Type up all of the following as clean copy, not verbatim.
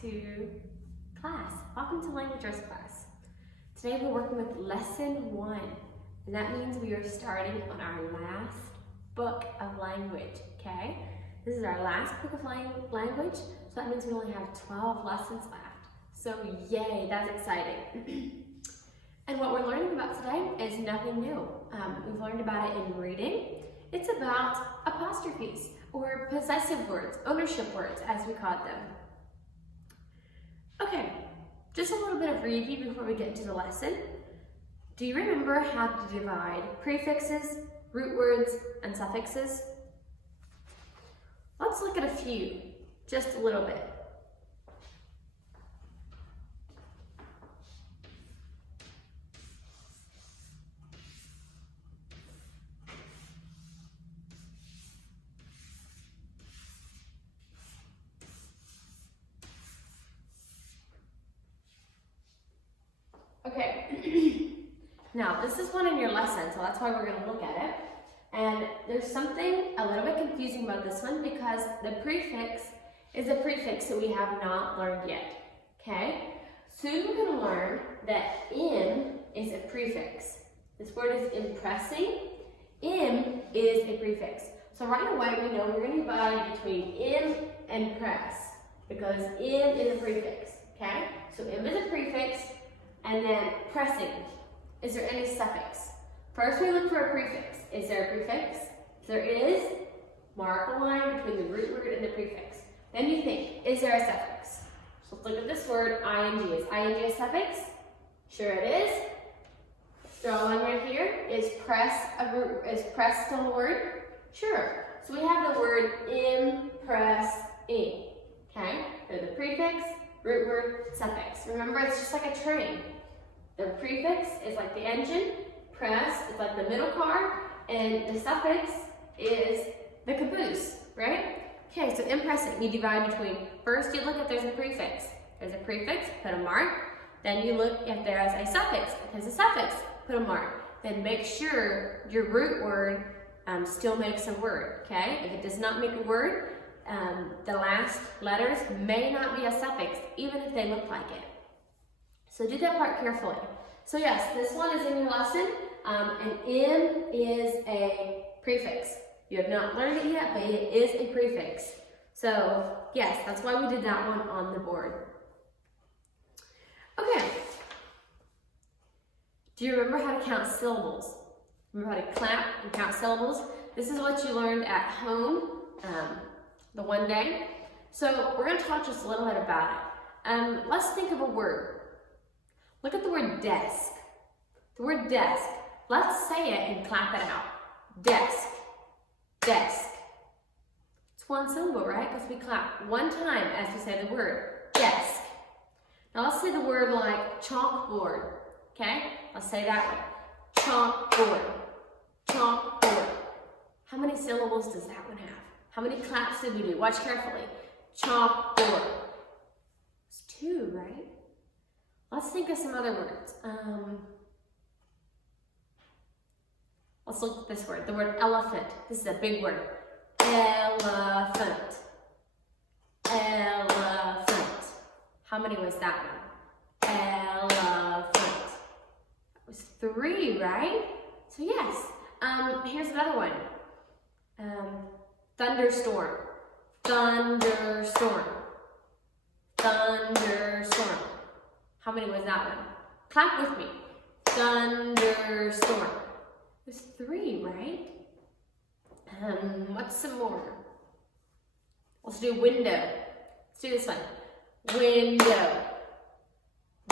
to class. Welcome to Language Arts class. Today we're working with lesson 1, and that means we are starting on our last book of language, okay? This is our last book of language, so that means we only have 12 lessons left. So yay, that's exciting. And what we're learning about today is nothing new. We've learned about it in reading. It's about apostrophes, or possessive words, ownership words, as we call them. Okay, just a little bit of review before we get into the lesson. Do you remember how to divide prefixes, root words, and suffixes? Let's look at a few, just a little bit. Okay, now this is one in your lesson, so that's why we're going to look at it. And there's something a little bit confusing about this one because the prefix is a prefix that we have not learned yet. Okay, soon we're going to learn that im is a prefix. This word is impressing. Im is a prefix. So right away we know we're going to divide between im and press because im is a prefix. Okay, so im is a prefix. And then pressing. Is there any suffix? First we look for a prefix. Is there a prefix? If there is, mark a line between the root word and the prefix. Then you think, is there a suffix? So let's look at this word, ing. Is ing a suffix? Sure it is. Draw a line right here. Is press still a word? Sure. So we have the word impressing. Okay? They're the prefix, root word, suffix. Remember, it's just like a train. The prefix is like the engine, press is like the middle car, and the suffix is the caboose, right? Okay, so impressing, you divide between, first you look if there's a prefix. There's a prefix, put a mark. Then you look if there is a suffix. If there's a suffix, put a mark. Then make sure your root word still makes a word, okay? If it does not make a word, the last letters may not be a suffix, even if they look like it. So do that part carefully. So yes, this one is in your lesson, and im is a prefix. You have not learned it yet, but it is a prefix. So yes, that's why we did that one on the board. Okay. Do you remember how to count syllables? Remember how to clap and count syllables? This is what you learned at home the one day. So we're going to talk just a little bit about it. Let's think of a word. Look at the word desk. The word desk. Let's say it and clap it out. Desk. Desk. It's one syllable, right? Because we clap one time as we say the word desk. Now let's say the word like chalkboard. Okay? Let's say that one. Chalkboard. Chalkboard. How many syllables does that one have? How many claps did we do? Watch carefully. Chalkboard. It's 2, right? Let's think of some other words. Let's look at this word, the word elephant. This is a big word. Elephant. Elephant. How many was that one? Elephant. That was 3, right? So yes. Here's another one. Thunderstorm. Thunderstorm. Thunderstorm. How many was that one? Clap with me. Thunderstorm. It was 3, right? What's some more? Let's do window. Let's do this one. Window.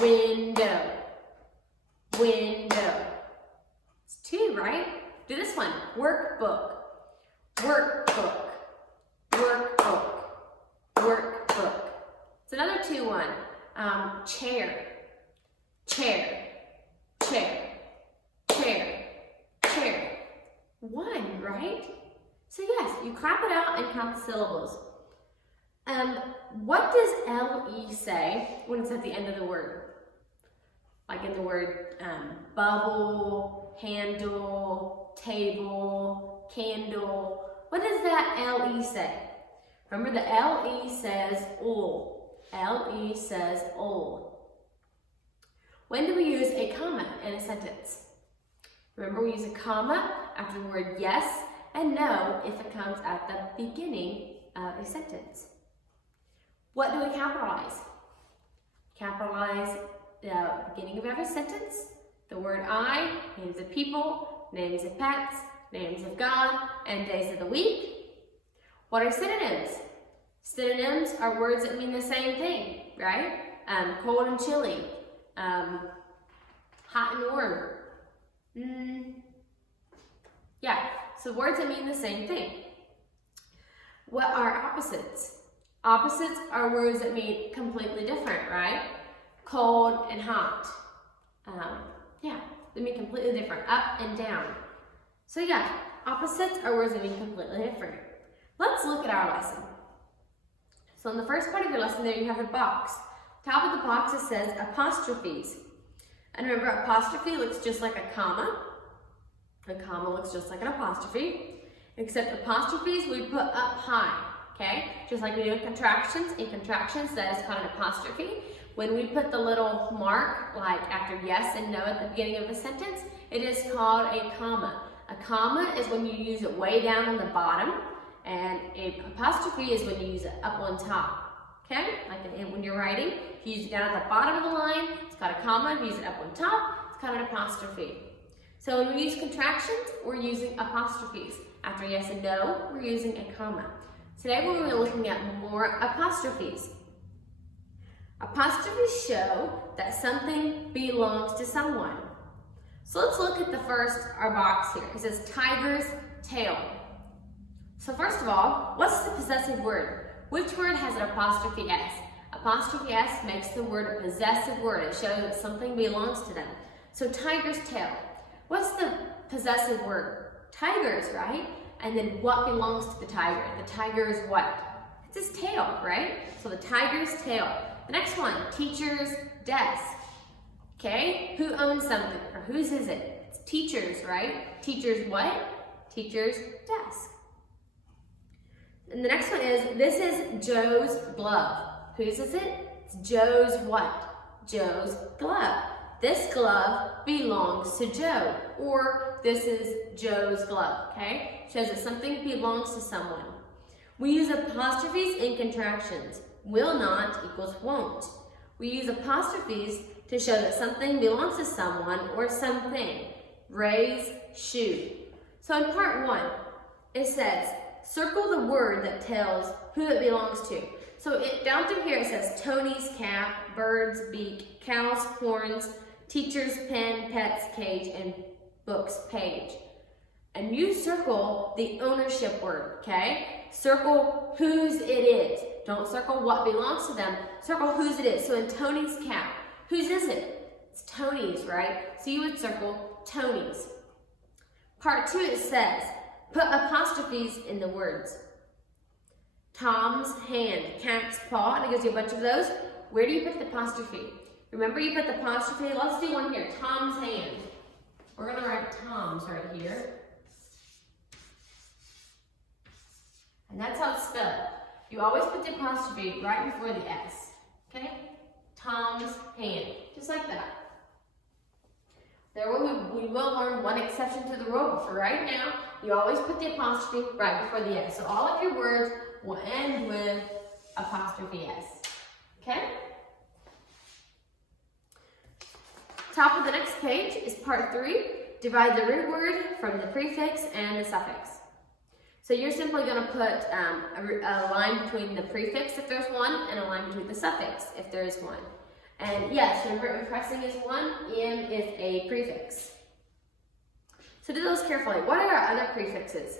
Window. Window. It's 2, right? Do this one. Workbook. Workbook. Workbook. Workbook. It's another 2 one. Chair. Chair. Chair. Chair. Chair. 1, right? So yes, you clap it out and count the syllables. What does LE say when it's at the end of the word? Like in the word bubble, handle, table, candle. What does that LE say? Remember the LE says ul. L-E says old. When do we use a comma in a sentence? Remember, we use a comma after the word yes and no if it comes at the beginning of a sentence. What do we capitalize? Capitalize the beginning of every sentence, the word I, names of people, names of pets, names of God, and days of the week. What are synonyms? Synonyms are words that mean the same thing, right? Cold and chilly, hot and warm. Yeah, so words that mean the same thing. What are opposites? Opposites are words that mean completely different, right? Cold and hot. Yeah, they mean completely different, up and down. So yeah, opposites are words that mean completely different. Let's look at our lesson. So in the first part of your lesson there you have a box. Top of the box it says apostrophes. And remember, apostrophe looks just like a comma. A comma looks just like an apostrophe, except apostrophes we put up high, okay? Just like we do in contractions. In contractions, that is called an apostrophe. When we put the little mark, like after yes and no at the beginning of a sentence, it is called a comma. A comma is when you use it way down on the bottom, and an apostrophe is when you use it up on top, okay? Like when you're writing, if you use it down at the bottom of the line, it's called a comma. If you use it up on top, it's called an apostrophe. So when we use contractions, we're using apostrophes. After yes and no, we're using a comma. Today we're going to be looking at more apostrophes. Apostrophes show that something belongs to someone. So let's look at our box here. It says tiger's tail. So first of all, what's the possessive word? Which word has an apostrophe S? Apostrophe S makes the word a possessive word. It shows that something belongs to them. So tiger's tail. What's the possessive word? Tigers, right? And then what belongs to the tiger? The tiger is what? It's his tail, right? So the tiger's tail. The next one, teacher's desk. Okay, who owns something? Or whose is it? It's teacher's, right? Teacher's what? Teacher's desk. And the next one is, this is Joe's glove. Whose is it? It's Joe's what? Joe's glove. This glove belongs to Joe, or this is Joe's glove, okay? Shows that something belongs to someone. We use apostrophes in contractions. Will not equals won't. We use apostrophes to show that something belongs to someone or something. Ray's shoe. So in part 1, it says, circle the word that tells who it belongs to. So down through here it says Tony's cap, bird's beak, cow's horns, teacher's pen, pet's cage, and book's page. And you circle the ownership word, okay? Circle whose it is. Don't circle what belongs to them. Circle whose it is. So in Tony's cap, whose is it? It's Tony's, right? So you would circle Tony's. Part 2, it says, put apostrophes in the words. Tom's hand, cat's paw, and it gives you a bunch of those. Where do you put the apostrophe? Remember, you put the apostrophe. Let's do one here. Tom's hand. We're going to write Tom's right here. And that's how it's spelled. You always put the apostrophe right before the S. Okay? Tom's hand. Just like that. We will learn one exception to the rule, but for right now, you always put the apostrophe right before the S. So all of your words will end with apostrophe S. Okay? Top of the next page is part 3. Divide the root word from the prefix and the suffix. So you're simply going to put a line between the prefix if there's one, and a line between the suffix if there is one. And yes, remember, impressing is one, in is a prefix. So do those carefully. What are our other prefixes?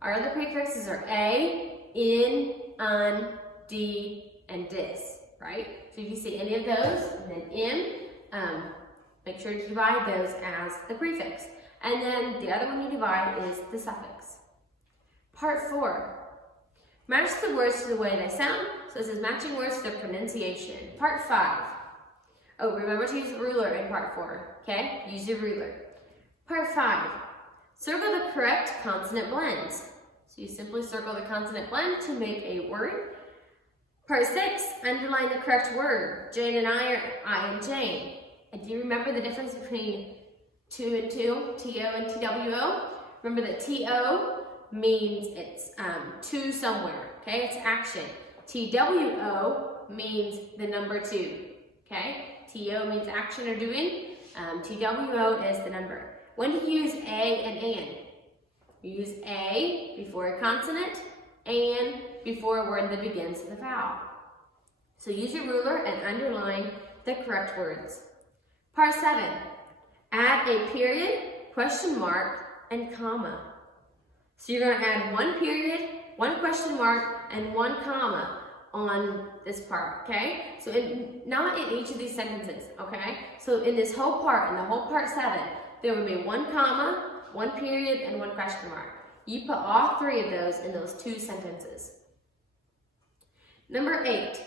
Our other prefixes are a, in, un, d, and dis, right? So if you see any of those, and then in, make sure to divide those as the prefix. And then the other one you divide is the suffix. Part 4. Match the words to the way they sound. So this is matching words to their pronunciation. Part 5. Oh, remember to use the ruler in part 4. Okay? Use your ruler. Part 5. Circle the correct consonant blends. So you simply circle the consonant blend to make a word. Part 6, underline the correct word. Jane and I are I and Jane. And do you remember the difference between two and two, T-O and T-W-O? Remember that T-O means it's to somewhere, okay? It's action. T-W-O means the number 2, okay? T-O means action or doing. T-W-O is the number. When do you use A and an? You use A before a consonant and before a word that begins with a vowel. So use your ruler and underline the correct words. Part 7, add a period, question mark, and comma. So you're going to add 1 period, 1 question mark, and 1 comma on this part, okay? So not in each of these sentences, okay? So in this whole part, in the whole part 7, there will be 1 comma, 1 period, and 1 question mark. You put all 3 of those in those 2 sentences. Number 8,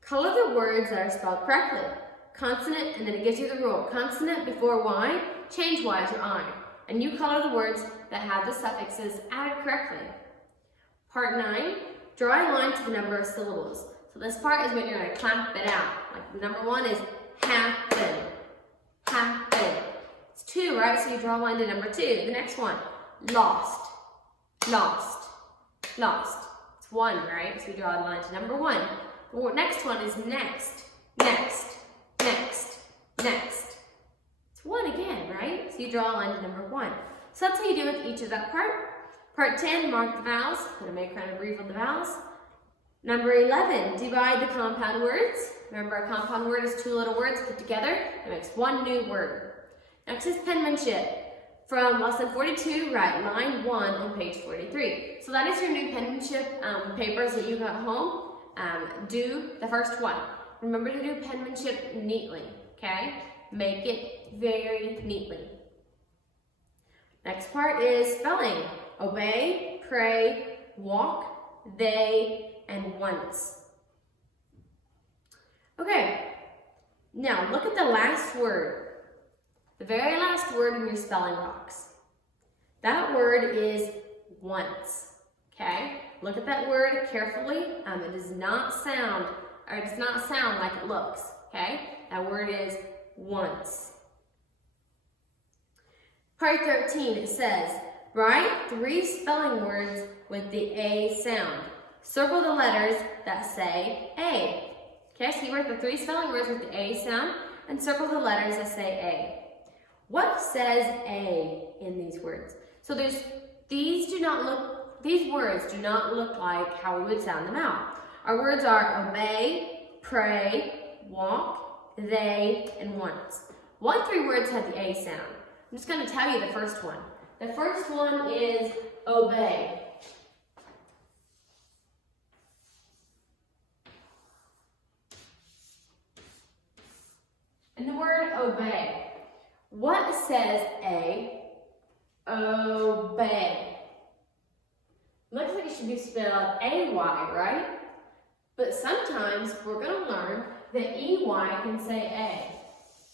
color the words that are spelled correctly. Consonant, and then it gives you the rule. Consonant before Y, change Y to I. And you color the words that have the suffixes added correctly. Part 9, draw a line to the number of syllables. So this part is when you're going to clap it out. Like number 1 is happen, happen. It's 2, right? So you draw a line to number 2. The next one, lost, lost, lost. It's 1, right? So you draw a line to number 1. The next one is next, next, next, next. It's 1 again, right? So you draw a line to number 1. So that's how you do with each of that part. Part 10, mark the vowels. I'm going to make kind of brief on the vowels. Number 11, divide the compound words. Remember, a compound word is 2 little words put together. It makes 1 new word. Next is penmanship. From lesson 42, write line 1 on page 43. So that is your new penmanship papers that you got home. Do the first one. Remember to do penmanship neatly, okay? Make it very neatly. Next part is spelling. Obey, pray, walk, they, and once. Okay, now look at the last word. The very last word in your spelling box. That word is once, okay? Look at that word carefully. It does not sound like it looks, okay? That word is once. Part 13, it says, write 3 spelling words with the A sound. Circle the letters that say A. Okay, so you write the 3 spelling words with the A sound and circle the letters that say A. What says A in these words? So these words do not look like how we would sound them out. Our words are obey, pray, walk, they, and once. What 3 words have the A sound? I'm just going to tell you the first one. The first one is obey. And the word obey. What says A? Obey. Looks like it should be spelled A-Y, right? But sometimes we're going to learn that E-Y can say A.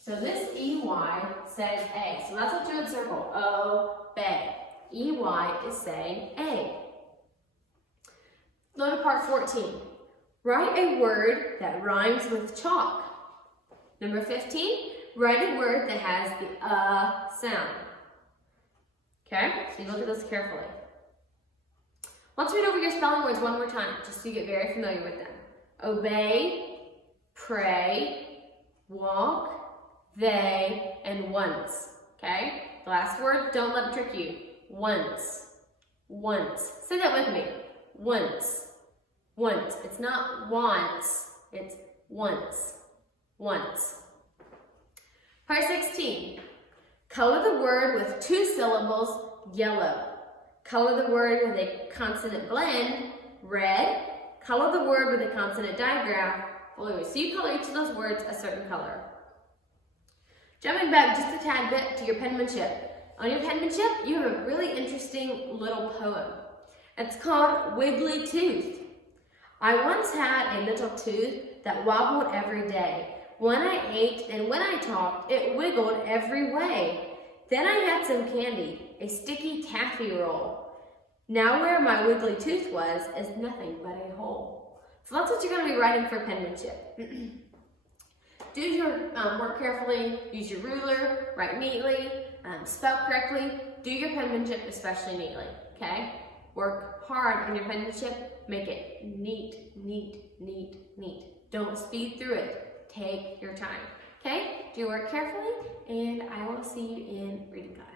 So this E-Y says A. So that's what you would circle. Obey. E-Y is saying A. Go to part 14. Write a word that rhymes with chalk. Number 15, write a word that has the sound. Okay, so you look at this carefully. Let's read over your spelling words one more time, just so you get very familiar with them. Obey, pray, walk, they, and once. Okay, the last word, don't let it trick you. Once, once. Say that with me. Once, once. It's not once, it's once. Once. Part 16. Color the word with 2 syllables, yellow. Color the word with a consonant blend, red. Color the word with a consonant digraph, blue. So you color each of those words a certain color. Jumping back just a tad bit to your penmanship. On your penmanship, you have a really interesting little poem. It's called Wiggly Tooth. I once had a little tooth that wobbled every day. When I ate and when I talked, it wiggled every way. Then I had some candy, a sticky taffy roll. Now where my wiggly tooth was is nothing but a hole. So that's what you're going to be writing for penmanship. Do your work carefully, use your ruler, write neatly, spell correctly, do your penmanship especially neatly, okay? Work hard on your penmanship, make it neat, neat, neat, neat. Don't speed through it, take your time, okay? Do your work carefully, and I will see you in reading class.